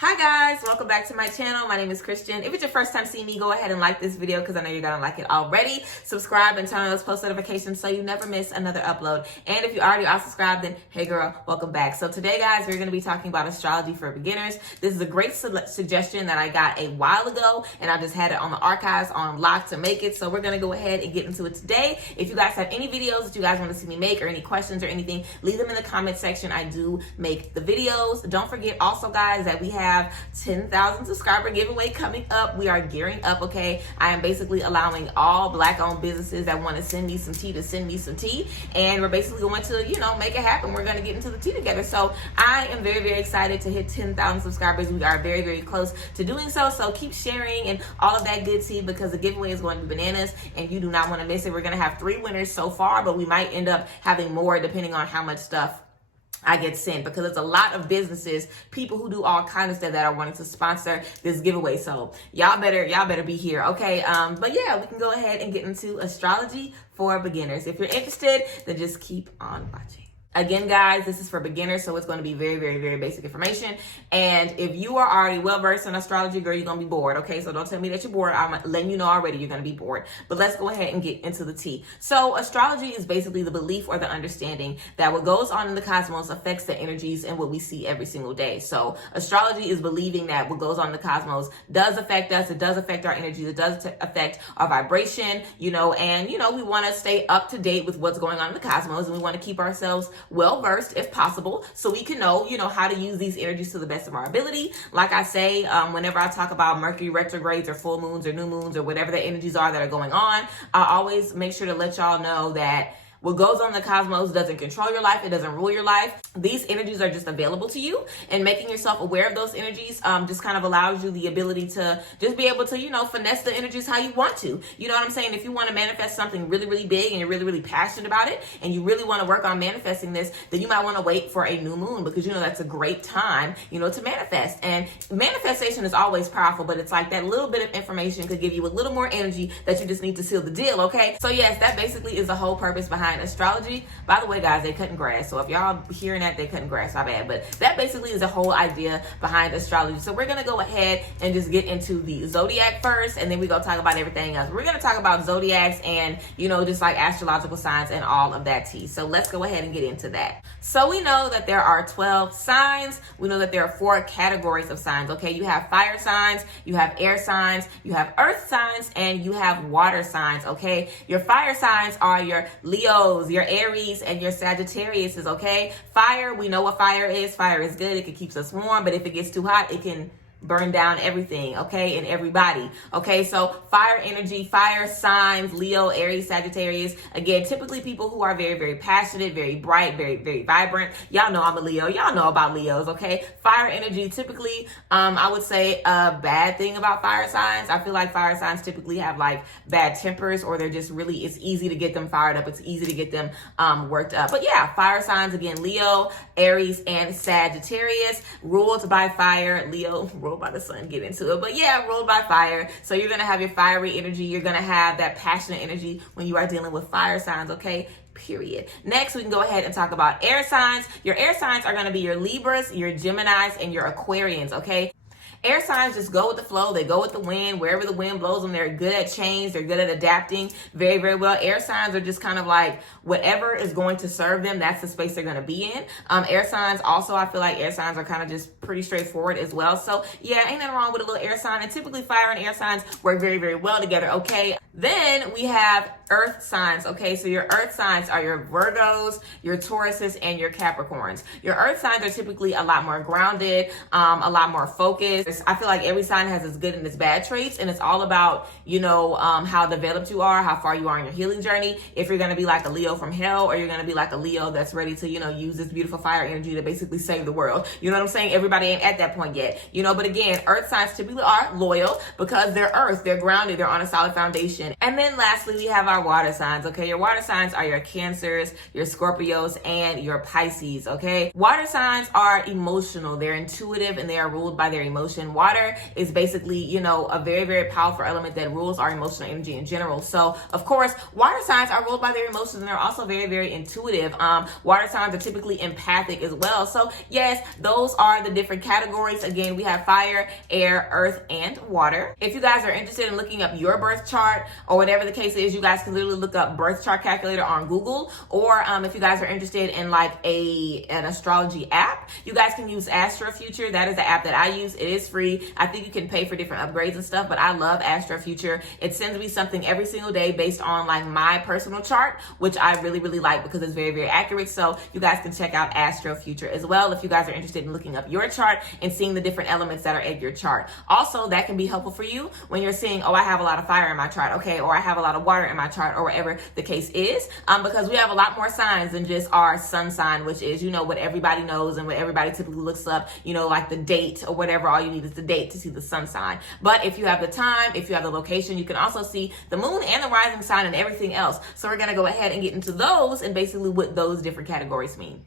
Hi guys, welcome back to my channel. My name is Christian. If it's your first time seeing me, go ahead and like this video because I know you're gonna like it already. Subscribe and turn on those post notifications so you never miss another upload. And if you already are subscribed, then hey girl, welcome back. So today guys, we're gonna be talking about astrology for beginners. This is a great suggestion that I got a while ago and I just had it on the archives on lock to make it. So we're gonna go ahead and get into it today. If you guys have any videos that you guys want to see me make or any questions or anything, leave them in the comment section. I do make the videos. Don't forget also guys that we have 10,000 subscriber giveaway coming up. We are gearing up, okay? I am basically allowing all Black-owned businesses that want to send me some tea to send me some tea, and we're basically going to, make it happen. We're going to get into the tea together. So I am very, very excited to hit 10,000 subscribers. We are very, very close to doing so. So keep sharing and all of that good tea because the giveaway is going to be bananas, and you do not want to miss it. We're going to have 3 winners so far, but we might end up having more depending on how much stuff I get sent, because it's a lot of businesses, people who do all kinds of stuff that are wanting to sponsor this giveaway. So y'all better be here, okay? But yeah, we can go ahead and get into astrology for beginners. If you're interested, then just keep on watching. Again, guys, this is for beginners, so it's going to be very, very, very basic information. And if you are already well-versed in astrology, girl, you're going to be bored, okay? So don't tell me that you're bored. I'm letting you know already you're going to be bored. But let's go ahead and get into the tea. So astrology is basically the belief or the understanding that what goes on in the cosmos affects the energies and what we see every single day. So astrology is believing that what goes on in the cosmos does affect us. It does affect our energies. It does affect our vibration, and, we want to stay up to date with what's going on in the cosmos, and we want to keep ourselves well-versed if possible so we can know, how to use these energies to the best of our ability. Like I say, whenever I talk about Mercury retrogrades or full moons or new moons or whatever the energies are that are going on, I always make sure to let y'all know that what goes on in the cosmos doesn't control your life. It doesn't rule your life. These energies are just available to you, and making yourself aware of those energies just kind of allows you the ability to just be able to, finesse the energies how you want to. You know what I'm saying? If you want to manifest something really, really big and you're really, really passionate about it and you really want to work on manifesting this, then you might want to wait for a new moon because, that's a great time, to manifest. And manifestation is always powerful, but it's like that little bit of information could give you a little more energy that you just need to seal the deal, okay? So yes, that basically is the whole purpose behind astrology. By the way, guys, they cutting grass. So if y'all hearing that, they cutting grass, my bad. But that basically is the whole idea behind astrology. So we're going to go ahead and just get into the zodiac first, and then we're going to talk about everything else. We're going to talk about zodiacs and, just like astrological signs and all of that tea. So let's go ahead and get into that. So we know that there are 12 signs. We know that there are 4 categories of signs, okay? You have fire signs, you have air signs, you have earth signs, and you have water signs, okay? Your fire signs are your Leo, your Aries, and your Sagittarius, okay? Fire, we know what fire is. Fire is good. It can keep us warm, but if it gets too hot, it can burn down everything, okay, and everybody, okay? So fire energy, fire signs, Leo, Aries, Sagittarius, again, typically people who are very, very passionate, very bright, very, very vibrant. Y'all know I'm a Leo. Y'all know about Leos, okay? Fire energy, typically, I would say a bad thing about fire signs. I feel like fire signs typically have like bad tempers, or they're just really, it's easy to get them fired up. It's easy to get them worked up. But yeah, fire signs, again, Leo, Aries, and Sagittarius, ruled by fire. Leo, ruled by the sun, get into it, but yeah, ruled by fire. So you're gonna have your fiery energy. You're gonna have that passionate energy when you are dealing with fire signs, okay? Period. Next, we can go ahead and talk about air signs. Your air signs are gonna be your Libras, your Geminis, and your Aquarians, okay? Air signs just go with the flow. They go with the wind. Wherever the wind blows them, they're good at change. They're good at adapting very, very well. Air signs are just kind of like whatever is going to serve them, that's the space they're going to be in. Air signs also, I feel like air signs are kind of just pretty straightforward as well. So yeah, ain't nothing wrong with a little air sign. And typically fire and air signs work very, very well together, okay? Then we have earth signs, okay? So your earth signs are your Virgos, your Tauruses, and your Capricorns. Your earth signs are typically a lot more grounded, a lot more focused. I feel like every sign has its good and its bad traits, and it's all about, how developed you are, how far you are in your healing journey. If you're going to be like a Leo from hell, or you're going to be like a Leo that's ready to, use this beautiful fire energy to basically save the world. You know what I'm saying? Everybody ain't at that point yet, but again, earth signs typically are loyal because they're earth, they're grounded, they're on a solid foundation. And then lastly, we have our are water signs, okay? Your water signs are your Cancers, your Scorpios, and your Pisces, okay? Water signs are emotional. They're intuitive and they are ruled by their emotion. Water is basically, you know, a very, very powerful element that rules our emotional energy in general. So, of course, water signs are ruled by their emotions and they're also very, very intuitive. Water signs are typically empathic as well. So, yes, those are the different categories. Again, we have fire, air, earth, and water. If you guys are interested in looking up your birth chart or whatever the case is, you guys can literally look up birth chart calculator on Google, or if you guys are interested in like an astrology app, you guys can use AstroFuture. That is the app that I use. It is free. I think you can pay for different upgrades and stuff, but I love AstroFuture. It sends me something every single day based on like my personal chart, which I really, really like because it's very, very accurate. So you guys can check out AstroFuture as well if you guys are interested in looking up your chart and seeing the different elements that are in your chart. Also, that can be helpful for you when you're seeing, oh, I have a lot of fire in my chart, okay, or I have a lot of water in my chart, or whatever the case is, because we have a lot more signs than just our sun sign, which is, you know, what everybody knows and what everybody typically looks up, you know, like the date or whatever. All you need is the date to see the sun sign. But if you have the time, if you have the location, you can also see the moon and the rising sign and everything else. So we're going to go ahead and get into those and basically what those different categories mean.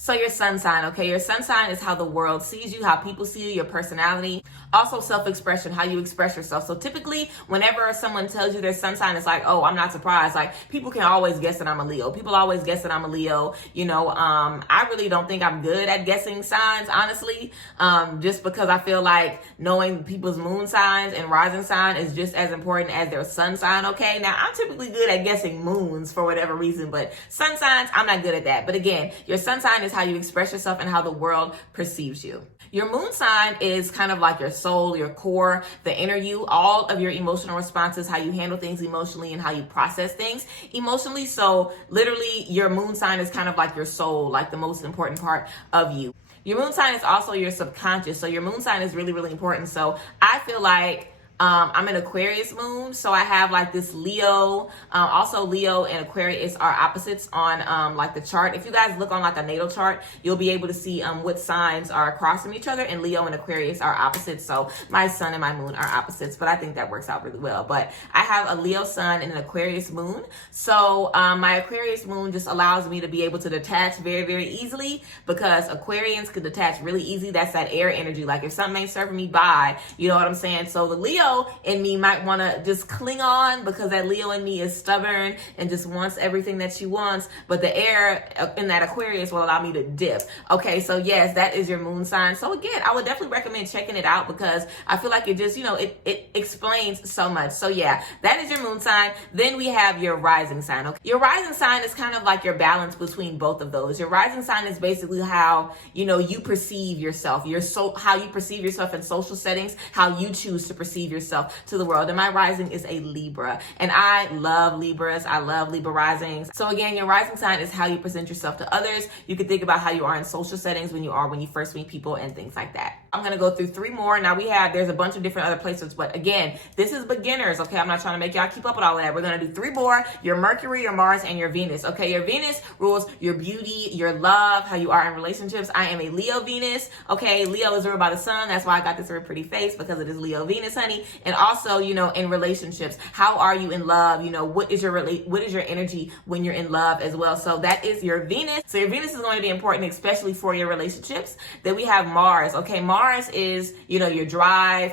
So your sun sign, okay? Your sun sign is how the world sees you, how people see you, your personality. Also self-expression, how you express yourself. So typically, whenever someone tells you their sun sign, it's like, oh, I'm not surprised. Like, people can always guess that I'm a Leo. People always guess that I'm a Leo. You know, I really don't think I'm good at guessing signs, honestly, just because I feel like knowing people's moon signs and rising sign is just as important as their sun sign, okay? Now, I'm typically good at guessing moons for whatever reason, but sun signs, I'm not good at that. But again, your sun sign is how you express yourself and how the world perceives you. Your moon sign is kind of like your soul, your core, the inner you, all of your emotional responses, how you handle things emotionally and how you process things emotionally. So literally your moon sign is kind of like your soul, like the most important part of you. Your moon sign is also your subconscious. So your moon sign is really, really important. So I feel like I'm an Aquarius moon, so I have like this Leo. Also Leo and Aquarius are opposites on like the chart. If you guys look on like a natal chart, you'll be able to see what signs are across from each other, and Leo and Aquarius are opposites. So my sun and my moon are opposites, but I think that works out really well. But I have a Leo sun and an Aquarius moon. So my Aquarius moon just allows me to be able to detach very, very easily, because Aquarians could detach really easy. That's that air energy. Like if something ain't serving me, bye. You know what I'm saying? So the Leo in me might want to just cling on, because that Leo in me is stubborn and just wants everything that she wants, but the air in that Aquarius will allow me to dip. Okay, so yes, that is your moon sign. So again, I would definitely recommend checking it out, because I feel like it just, you know, it explains so much. So yeah, that is your moon sign. Then we have your rising sign. Okay, your rising sign is kind of like your balance between both of those. Your rising sign is basically how, you know, you perceive yourself, how you perceive yourself in social settings, how you choose to perceive yourself to the world. And my rising is a Libra, and I love Libras. I love Libra risings. So again, your rising sign is how you present yourself to others. You can think about how you are in social settings, when you first meet people and things like that. I'm going to go through 3 more. Now there's a bunch of different other placements, but again, this is beginners. Okay. I'm not trying to make y'all keep up with all of that. We're going to do 3 more: your Mercury, your Mars, and your Venus. Okay. Your Venus rules your beauty, your love, how you are in relationships. I am a Leo Venus. Okay. Leo is ruled by the sun. That's why I got this very pretty face, because it is Leo Venus, honey. And also, you know, in relationships, how are you in love? You know, what is your energy when you're in love as well? So that is your Venus. So your Venus is going to be important, especially for your relationships. Then we have Mars. Okay. Mars is, you know, your drive,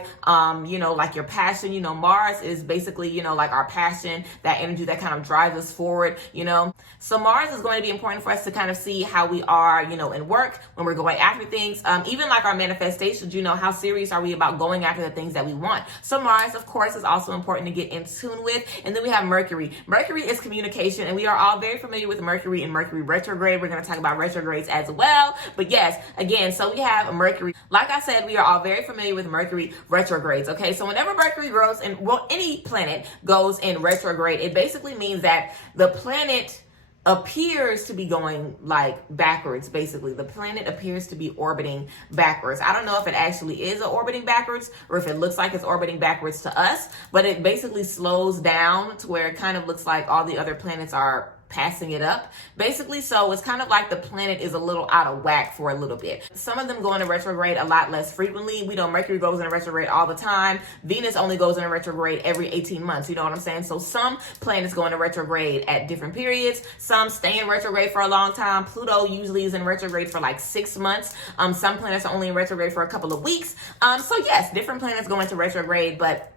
you know, like your passion. You know, Mars is basically, you know, like our passion, that energy that kind of drives us forward, you know. So Mars is going to be important for us to kind of see how we are, you know, in work, when we're going after things, even like our manifestations, you know, how serious are we about going after the things that we want? So Mars, of course, is also important to get in tune with. And then we have Mercury. Mercury is communication, and we are all very familiar with Mercury and Mercury retrograde. We're going to talk about retrogrades as well. But yes, again, so we have Mercury. Like I said, we are all very familiar with Mercury retrogrades. Okay, so whenever Mercury goes, and well, any planet goes in retrograde, it basically means that the planet appears to be going like backwards. Basically, the planet appears to be orbiting backwards. I don't know if it actually is orbiting backwards, or if it looks like it's orbiting backwards to us, but it basically slows down to where it kind of looks like all the other planets are passing it up, basically. So it's kind of like the planet is a little out of whack for a little bit. Some of them go into retrograde a lot less frequently. We know Mercury goes into retrograde all the time. Venus only goes into retrograde every 18 months. You know what I'm saying? So some planets go into retrograde at different periods. Some stay in retrograde for a long time. Pluto usually is in retrograde for like 6 months. Some planets are only in retrograde for a couple of weeks. So yes, different planets go into retrograde, but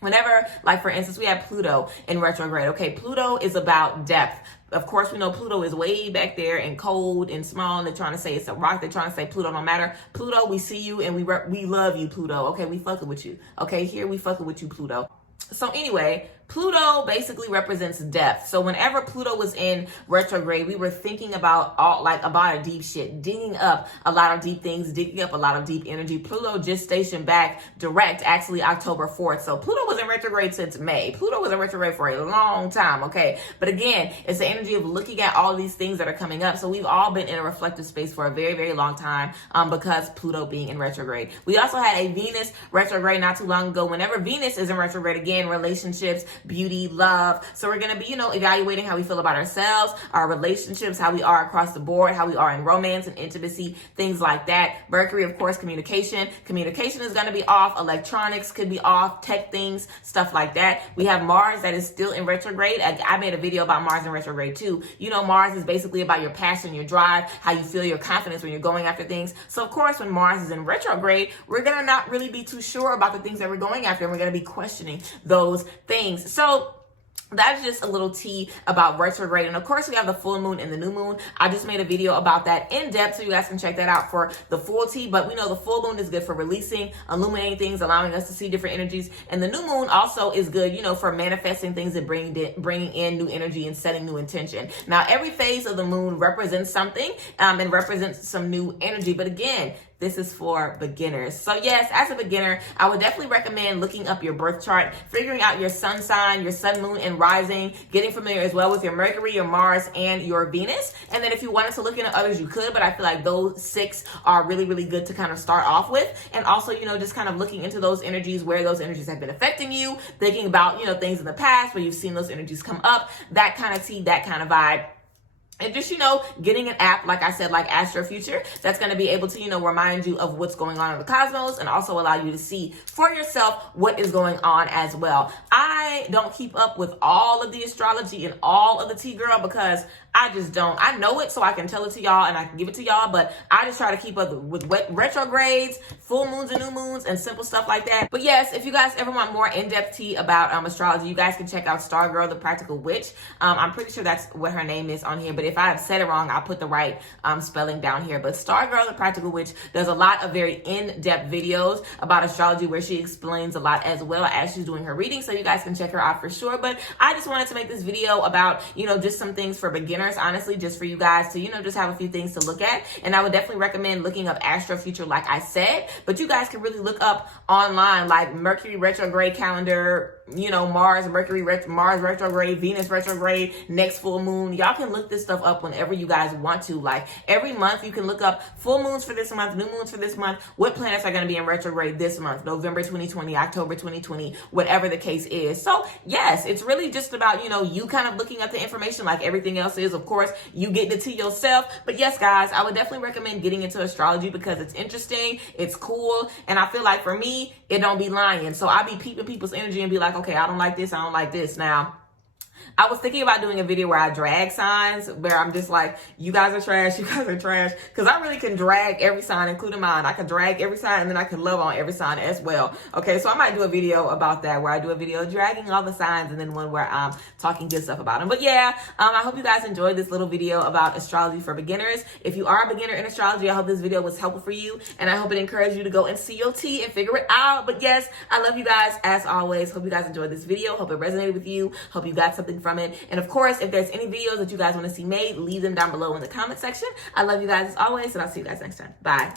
whenever, like for instance, we have Pluto in retrograde. Okay, Pluto is about depth. Of course, we know Pluto is way back there and cold and small, and they're trying to say it's a rock. They're trying to say Pluto don't matter. Pluto, we see you and we love you, Pluto. Okay, we fucking with you. Okay, here we fucking with you, Pluto. So anyway, Pluto basically represents depth. So whenever Pluto was in retrograde, we were thinking about about a deep shit, digging up a lot of deep things, digging up a lot of deep energy. Pluto just stationed back direct, actually October 4th. So Pluto was in retrograde since May. Pluto was in retrograde for a long time, okay? But again, it's the energy of looking at all these things that are coming up. So we've all been in a reflective space for a very, very long time because Pluto being in retrograde. We also had a Venus retrograde not too long ago. Whenever Venus is in retrograde, again, relationships, beauty, love. So we're going to be, evaluating how we feel about ourselves, our relationships, how we are across the board, how we are in romance and intimacy, things like that. Mercury, of course, communication. Communication is going to be off. Electronics could be off. Tech things, stuff like that. We have Mars that is still in retrograde. I made a video about Mars in retrograde too. Mars is basically about your passion, your drive, how you feel, your confidence when you're going after things. So of course, when Mars is in retrograde, we're going to not really be too sure about the things that we're going after, and we're going to be questioning those things. So that's just a little tea about retrograde. And of course, we have the full moon and the new moon. I just made a video about that in depth, so you guys can check that out for the full tea. But we know the full moon is good for releasing, illuminating things, allowing us to see different energies. And the new moon also is good, for manifesting things and bringing in new energy and setting new intention. Now, every phase of the moon represents something and represents some new energy. But again, this is for beginners. So yes, as a beginner, I would definitely recommend looking up your birth chart, figuring out your sun sign, your sun, moon, and rising, getting familiar as well with your Mercury, your Mars, and your Venus. And then if you wanted to look into others, you could, but I feel like those 6 are really, really good to kind of start off with. And also, just kind of looking into those energies, where those energies have been affecting you, thinking about, things in the past where you've seen those energies come up, that kind of tea, that kind of vibe. And just, getting an app, like I said, like Astro Future, that's going to be able to, remind you of what's going on in the cosmos and also allow you to see for yourself what is going on as well. I don't keep up with all of the astrology and all of the tea, girl, because I just don't. I know it, so I can tell it to y'all and I can give it to y'all, but I just try to keep up with retrogrades, full moons and new moons, and simple stuff like that. But yes, if you guys ever want more in-depth tea about astrology, you guys can check out Star Girl, the Practical Witch. I'm pretty sure that's what her name is on here, but if I have said it wrong, I'll put the right spelling down here. But Star Girl, the Practical Witch, does a lot of very in-depth videos about astrology where she explains a lot as well as she's doing her reading, so you guys can check her out for sure. But I just wanted to make this video about, just some things for beginners, honestly, just for you guys to, just have a few things to look at. And I would definitely recommend looking up Astro Future, like I said, but you guys can really look up online, like Mercury retrograde calendar, Mars retrograde, Venus retrograde, next full moon. Y'all can look this stuff up whenever you guys want to. Like every month you can look up full moons for this month, new moons for this month, what planets are going to be in retrograde this month, November 2020, October 2020, whatever the case is. So yes, it's really just about, you kind of looking up the information like everything else is. Of course, you get the tea yourself. But yes, guys, I would definitely recommend getting into astrology because it's interesting, it's cool, and I feel like for me, it don't be lying. So I be peeping people's energy and be like, okay, I don't like this, I don't like this. Now, I was thinking about doing a video where I drag signs, where I'm just like, you guys are trash, you guys are trash. Because I really can drag every sign, including mine. I can drag every sign, and then I can love on every sign as well. Okay, so I might do a video about that, where I do a video dragging all the signs, and then one where I'm talking good stuff about them. But yeah, I hope you guys enjoyed this little video about astrology for beginners. If you are a beginner in astrology, I hope this video was helpful for you, and I hope it encouraged you to go and see your tea and figure it out. But yes, I love you guys as always. Hope you guys enjoyed this video. Hope it resonated with you. Hope you got something from it. And of course, if there's any videos that you guys want to see made, leave them down below in the comment section. I love you guys as always, and I'll see you guys next time. Bye.